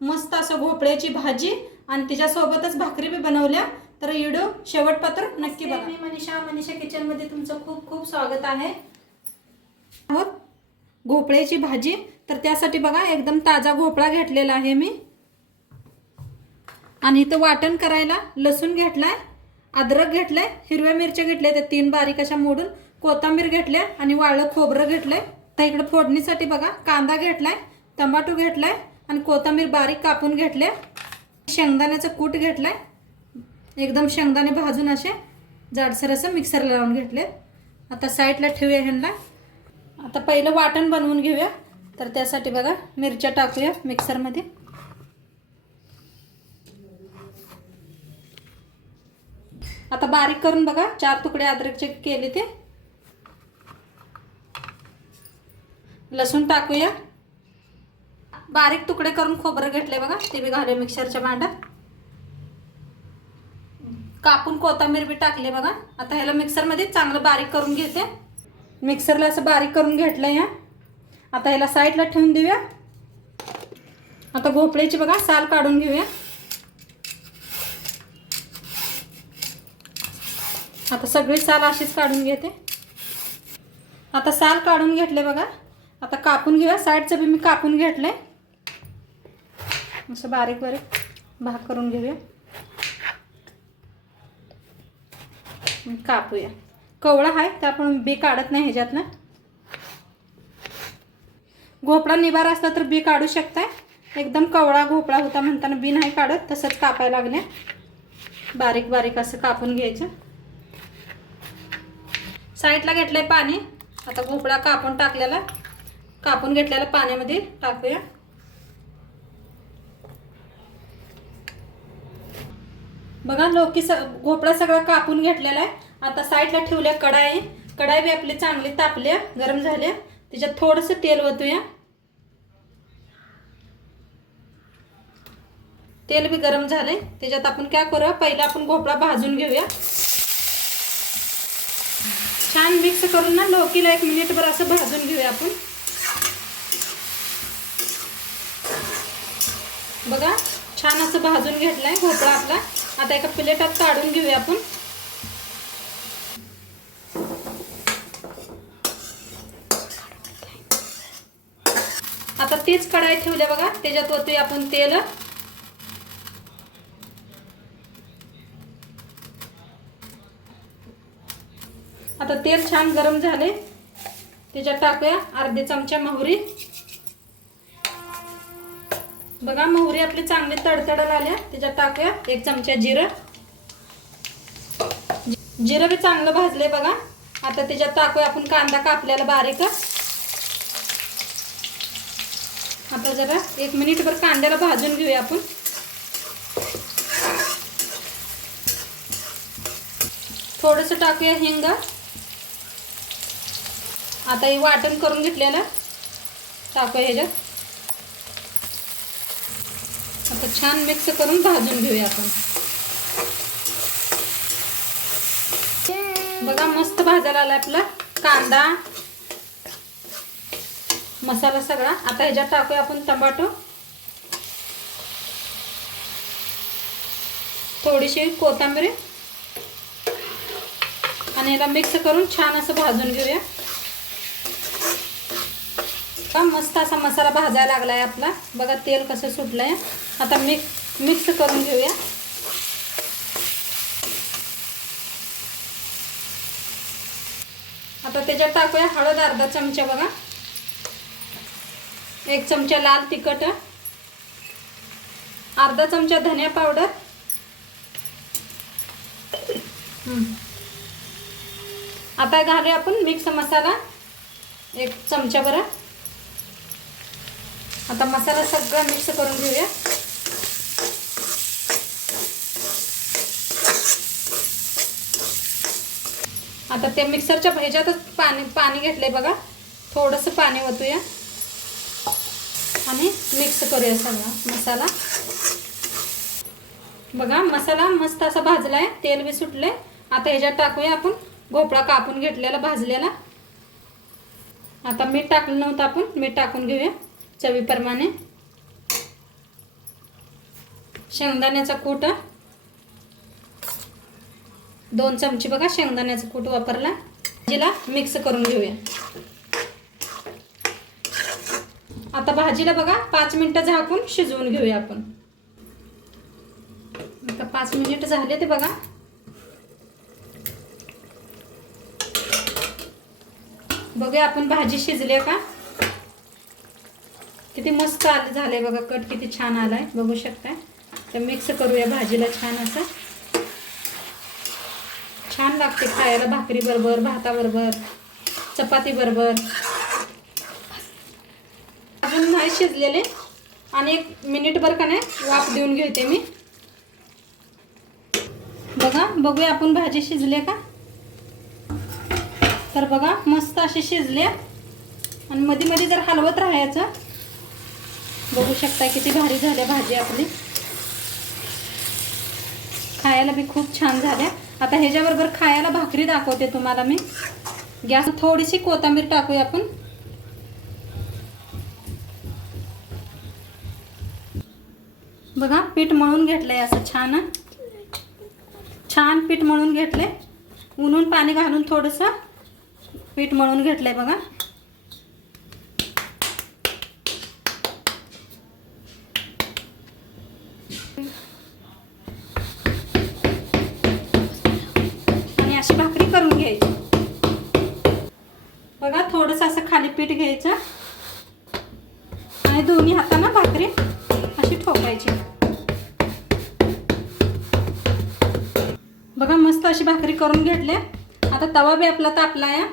मस्त असं भोपळ्याची भाजी आणि तिच्यासोबतच भाकरी बी बनवल्या। तर व्हिडिओ शेवटपर्यंत नक्की बघा। मी मनीषा किचन मध्ये तुमचं खूप खूप स्वागत आहे। भोपळ्याची भाजी, तर त्यासाठी बघा एकदम ताजा भोपळा घेतलेला आहे मी। आणि इथं वाटण करायला लसूण घेतलाय, अद्रक घेतलाय, हिरव्या मिरच्या घेतल्या त्या 3 बारीक अशा मोडून, कोथिंबीर घेतल्या आणि वाळलं खोबरं घेतलंय। तर इकडे फोडणीसाठी बघा कांदा घेतलाय, टमाटो घेतलाय आणि कोथिंबीर बारीक कापून घेतल्या। शेंगदाण्याचं कूट घेतलाय, एकदम शेंगदाणे भाजून असे जाडसर असं मिक्सरला लावून घेतले। आता साईडला ठेवूया ह्यांना। आता पहिलं वाटण बनवून घेऊया। तर त्यासाठी बघा मिरच्या टाकूया मिक्सरमध्ये। आता बारीक करून बघा 4 तुकडे अद्रकचे केले ते। लसूण टाकूया, बारीक तुकडे करून खोबरं घेतले बघा, ते बी घालूया मिक्सरच्या भांड्यात। कापून कोथिंबीर बी टाकले बघा। आता ह्याला मिक्सरमध्ये चांगलं बारीक करून घेते। मिक्सरला असं बारीक करून घेतलं या। आता ह्याला साईडला ठेवून देऊया। आता भोपळ्याची बघा साल काढून घेऊया। आता सगळी साल अशीच काढून घेते। आता साल काढून घेतले बघा। आता कापून घेऊया, साईडचं बी मी कापून घेतलंय, असं बारीक बारीक भाग करून घेऊया। कापूया, कवळा आहे तर आपण बी काढत नाही ह्याच्यातनं। भोपळा निबार असला तर बी काढू शकताय, एकदम कवळा भोपळा होता म्हणताना बी नाही काढत, तसंच कापायला लागले। बारीक बारीक असं कापून घ्यायचं। साईडला घेतलंय पाणी। आता भोपळा कापून घेतलेला पाण्यामध्ये टाकूया। बघा भोपळा सगळा कापून घेतलेला आहे। आता साईडला ठेवल्या कढाई बी आपली चांगली तापल्या, गरम झाल्या। त्याच्यात थोडंसं तेल ओतूया। तेल बी गरम झाले, त्याच्यात आपण काय करूया, पहिला आपण भोपळा भाजून घेऊया। छान मिक्स करून ना लौकीला 1 मिनिटभर असं भाजून घेऊया आपण। बघा छान असं भाजून घेतलाय भोपळा आपला। आता एका प्लेटात काढून घेऊया आपण। आता तीच कढाई ठेवल्या बघा, त्याच्यात ओतूया आपण तेल। आता तेल छान गरम झाले, त्याच्यात टाकूया अर्धे चमचा मोहरी। बघा मोहरी आपली चांगली तडतडत आल्या, त्याच्यात टाकूया 1 चमचा जिरं। जिरं बी चांगलं भाजले बघा। आता त्याच्यात टाकूया आपण कांदा कापलेला बारीक। आता जरा 1 मिनिटभर कांद्याला भाजून घेऊया आपण। थोडंसं टाकूया हिंग। आता हे वाटण करून घेतलेलं टाकूया ह्याच्यात। आता छान मिक्स करून भाजून घेऊया आपण। बघा मस्त भाजायला आला आपला कांदा मसाला सगळा। आता ह्याच्यात टाकूया आपण टमाटो, थोडीशी कोथिंबीर आणि याला मिक्स करून छान असं भाजून घेऊया। मस्त असा मसाला भाजायला लागलाय आपला। बघा तेल कसं सुटलंय। आता मिक्स करून घेऊया। आता त्याच्यात टाकूया हळद अर्धा चमचा बघा, 1 चमचा लाल तिखट, अर्धा चमचा धनिया पावडर, आता घालूया आपण मिक्स मसाला 1 चमचा बरं। आता मसाला सगळा मिक्स करून घेऊया। आता त्या मिक्सरच्या ह्याच्यातच पाणी घेतलंय बघा, थोडंसं पाणी ओतूया आणि मिक्स करूया सगळा मसाला। बघा मसाला मस्त असा भाजलाय, तेल बी सुटले। आता ह्याच्यात टाकूया आपण भोपळा कापून घेतलेला भाजलेला। आता मीठ टाकलं नव्हतं आपण, मीठ टाकून घेऊया चवीप्रमाणे। शेंगदाण्याचा कूट 2 चमचे बघा शेंगदाण्याचा कूट वापरला. भाजीला मिक्स करून घेऊया. आता भाजीला बघा 5 मिनिटं झाकून शिजवून घेऊया आपण. आता 5 मिनिट झाले ते बघा. बघूया आपण भाजी शिजली का. किती मस्त झालंय बघा. कट किती छान आलाय बघू शकता. तर मिक्स करूया भाजीला छान असं. छान लागते खायला भाकरी बरोबर, भाताबरोबर, चपाती बरोबर. अजून नाही शिजलेले आणि 1 मिनिटभर का नाही वाफ देऊन घेते मी. बघा बघूया आपण भाजी शिजले का. तर बघा मस्त अशी शिजले आणि मध्ये मध्ये जर हलवत राहायचं. बघू शकता किती भारी झाल्या भाजी आपली. खायला बी खूप छान झाल्या. आता ह्याच्याबरोबर खायला भाकरी दाखवते तुम्हाला मी. गॅस थोडीशी कोथिंबीर टाकूया आपण. बघा पीठ मळून घेतलंय असं छान छान पीठ मळून घेतलंय. ऊनून पाणी घालून थोडंसं पीठ मळून घेतलंय बघा. आणि अशी भाकरी करून घ्यायची. बघा थोडंसं असं खाली पीठ घ्यायचं आणि दोन्ही हाताने भाकरी अशी ठोकायची. बघा मस्त अशी भाकरी करून घेतली. आता तवा बी आपला तापला आहे.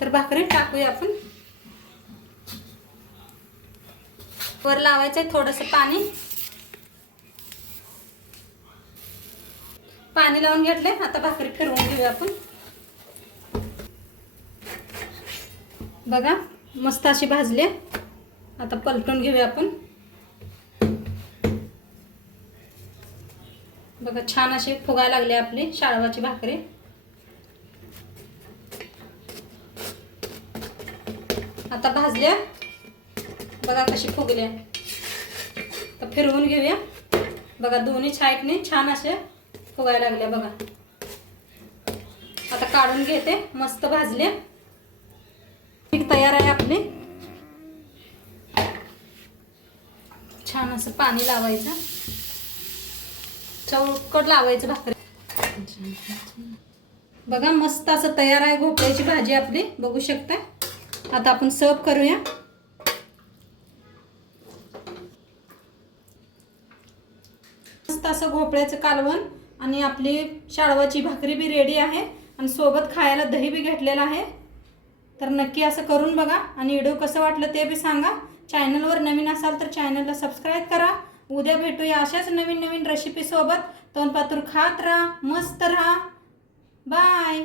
तर भाकरी टाकूया आपण. वर लावायचंय थोडंसं पाणी लावून घेतलंय. आता भाकरी फिरवून घेऊया आपण. बघा मस्त अशी भाजली. आता पलटून घेऊया आपण. बघा छान अशी फुगायला लागली आपली शाळवाची भाकरी. आता भाजल्या बघा कशी फुगल्या. तर फिरवून घेऊया. बघा दोन्ही साईडने छान असे फुगायला लागल्या बघा. आता काढून घेते. मस्त भाजले. पीठ तयार आहे आपले. छान असं पाणी लावायचं. चौकट लावायचं भाकरी. बघा मस्त असं तयार आहे भोपळ्याची भाजी आपली बघू शकता. आता आपण सर्व करूया. मस्त असं भोपळ्याचं कालवण आणि आपली शाळवाची भाकरी बी रेडी आहे आणि सोबत खायला दही बी घेतलेलं आहे. तर नक्की असं करून बघा आणि व्हिडिओ कसं वाटलं ते बी सांगा. चॅनलवर नवीन असाल तर चॅनलला सबस्क्राईब करा. उद्या भेटूया अशाच नवीन नवीन रेसिपी सोबत. तोंडपातूर खात राहा, मस्त राहा. बाय.